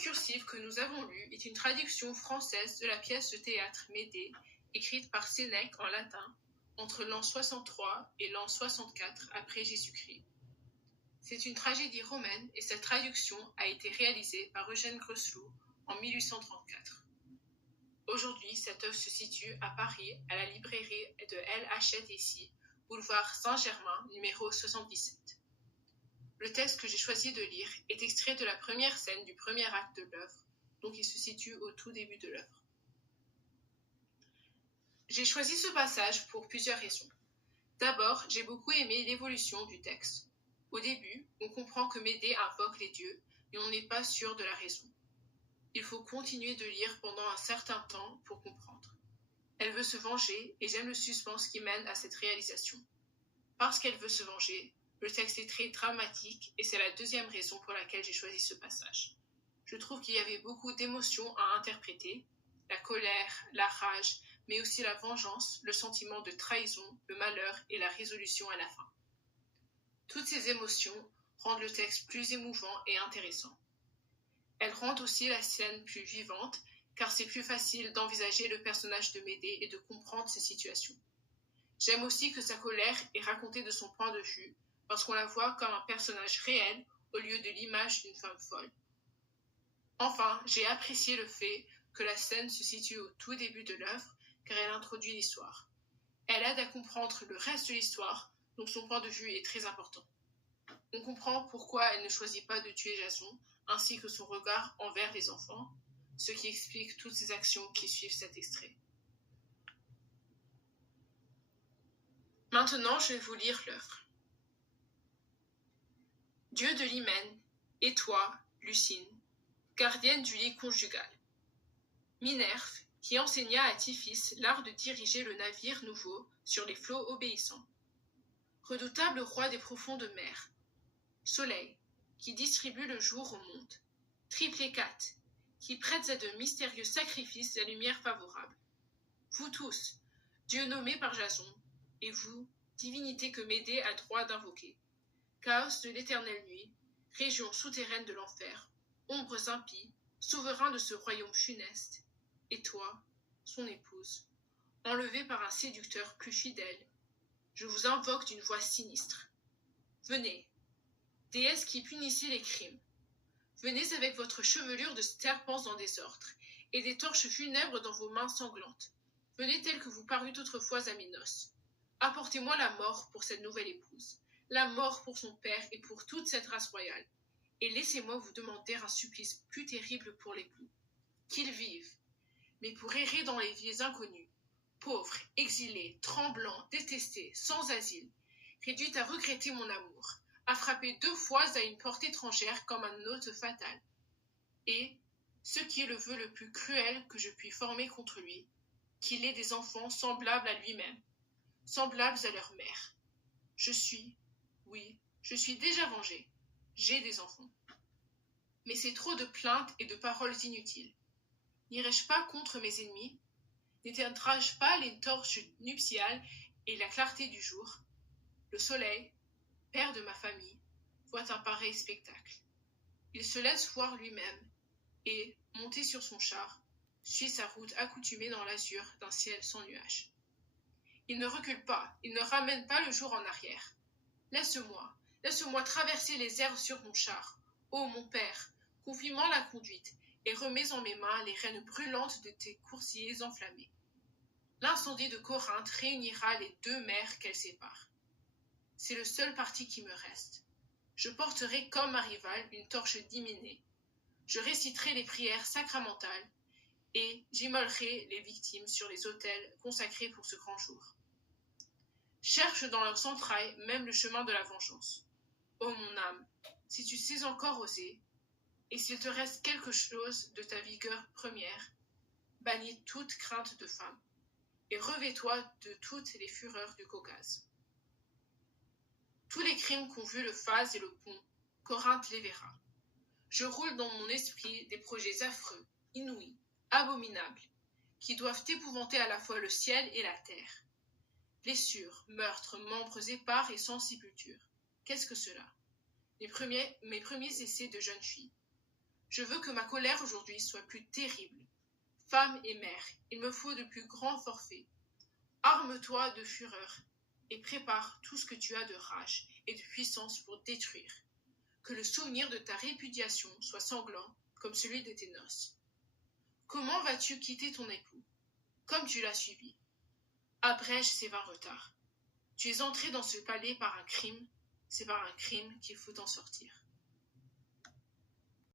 cursive que nous avons lue est une traduction française de la pièce de théâtre Médée, écrite par Sénèque en latin, entre l'an 63 et l'an 64 après Jésus-Christ. C'est une tragédie romaine et cette traduction a été réalisée par Eugène Grosloux en 1834. Aujourd'hui, cette œuvre se situe à Paris, à la librairie de L. Hachette ici, boulevard Saint-Germain, numéro 77. Le texte que j'ai choisi de lire est extrait de la première scène du premier acte de l'œuvre, donc il se situe au tout début de l'œuvre. J'ai choisi ce passage pour plusieurs raisons. D'abord, j'ai beaucoup aimé l'évolution du texte. Au début, on comprend que Médée invoque les dieux, mais on n'est pas sûr de la raison. Il faut continuer de lire pendant un certain temps pour comprendre. Elle veut se venger et j'aime le suspense qui mène à cette réalisation. Parce qu'elle veut se venger, le texte est très dramatique et c'est la deuxième raison pour laquelle j'ai choisi ce passage. Je trouve qu'il y avait beaucoup d'émotions à interpréter, la colère, la rage, mais aussi la vengeance, le sentiment de trahison, le malheur et la résolution à la fin. Toutes ces émotions rendent le texte plus émouvant et intéressant. Elles rendent aussi la scène plus vivante, car c'est plus facile d'envisager le personnage de Médée et de comprendre ses situations. J'aime aussi que sa colère est racontée de son point de vue, parce qu'on la voit comme un personnage réel au lieu de l'image d'une femme folle. Enfin, j'ai apprécié le fait que la scène se situe au tout début de l'œuvre, car elle introduit l'histoire. Elle aide à comprendre le reste de l'histoire, donc son point de vue est très important. On comprend pourquoi elle ne choisit pas de tuer Jason, ainsi que son regard envers les enfants, ce qui explique toutes ces actions qui suivent cet extrait. Maintenant, je vais vous lire l'œuvre. Dieu de l'hymen, et toi, Lucine, gardienne du lit conjugal. Minerve, qui enseigna à Tiphys l'art de diriger le navire nouveau sur les flots obéissants. Redoutable roi des profondes mers. Soleil, qui distribue le jour au monde. Triple Hécate, qui prête à de mystérieux sacrifices la lumière favorable. Vous tous, dieux nommés par Jason, et vous, divinité que Médée a droit d'invoquer. Chaos de l'éternelle nuit, région souterraine de l'enfer, ombres impies, souverain de ce royaume funeste, et toi, son épouse, enlevée par un séducteur plus fidèle, je vous invoque d'une voix sinistre. Venez, déesse qui punissez les crimes, venez avec votre chevelure de serpents en désordre, et des torches funèbres dans vos mains sanglantes. Venez tel que vous parut autrefois à mes noces. Apportez-moi la mort pour cette nouvelle épouse, la mort pour son père et pour toute cette race royale, et laissez-moi vous demander un supplice plus terrible pour l'époux. Qu'il vive, mais pour errer dans les vies inconnues, pauvre, exilé, tremblant, détesté, sans asile, réduite à regretter mon amour, à frapper 2 fois à une porte étrangère comme un hôte fatal. Et, ce qui est le vœu le plus cruel que je puis former contre lui, qu'il ait des enfants semblables à lui-même, semblables à leur mère. Je suis déjà vengée, j'ai des enfants. Mais c'est trop de plaintes et de paroles inutiles. N'irai-je pas contre mes ennemis? N'éteindrai-je pas les torches nuptiales et la clarté du jour? Le soleil, père de ma famille, voit un pareil spectacle. Il se laisse voir lui-même et, monté sur son char, suit sa route accoutumée dans l'azur d'un ciel sans nuages. Il ne recule pas, il ne ramène pas le jour en arrière. Laisse-moi traverser les airs sur mon char. Ô mon père, confie-moi la conduite et remets en mes mains les rênes brûlantes de tes coursiers enflammés. L'incendie de Corinthe réunira les 2 mers qu'elle sépare. C'est le seul parti qui me reste. Je porterai comme ma rivale une torche d'Hyménée. Je réciterai les prières sacramentales et j'immolerai les victimes sur les autels consacrés pour ce grand jour. Cherche dans leurs entrailles même le chemin de la vengeance. Ô mon âme, si tu sais encore oser, et s'il te reste quelque chose de ta vigueur première, bannis toute crainte de femme, et revêt-toi de toutes les fureurs du Caucase. Tous les crimes qu'ont vu le phase et le pont, Corinthe les verra. Je roule dans mon esprit des projets affreux, inouïs, abominables, qui doivent épouvanter à la fois le ciel et la terre. Blessures, meurtres, membres épars et sans sépulture. Qu'est-ce que cela? Mes premiers essais de jeune fille. Je veux que ma colère aujourd'hui soit plus terrible. Femme et mère, il me faut de plus grands forfaits. Arme-toi de fureur et prépare tout ce que tu as de rage et de puissance pour détruire. Que le souvenir de ta répudiation soit sanglant comme celui de tes noces. Comment vas-tu quitter ton époux? Comme tu l'as suivi. Abrège ces vains retards. Tu es entré dans ce palais par un crime, c'est par un crime qu'il faut en sortir.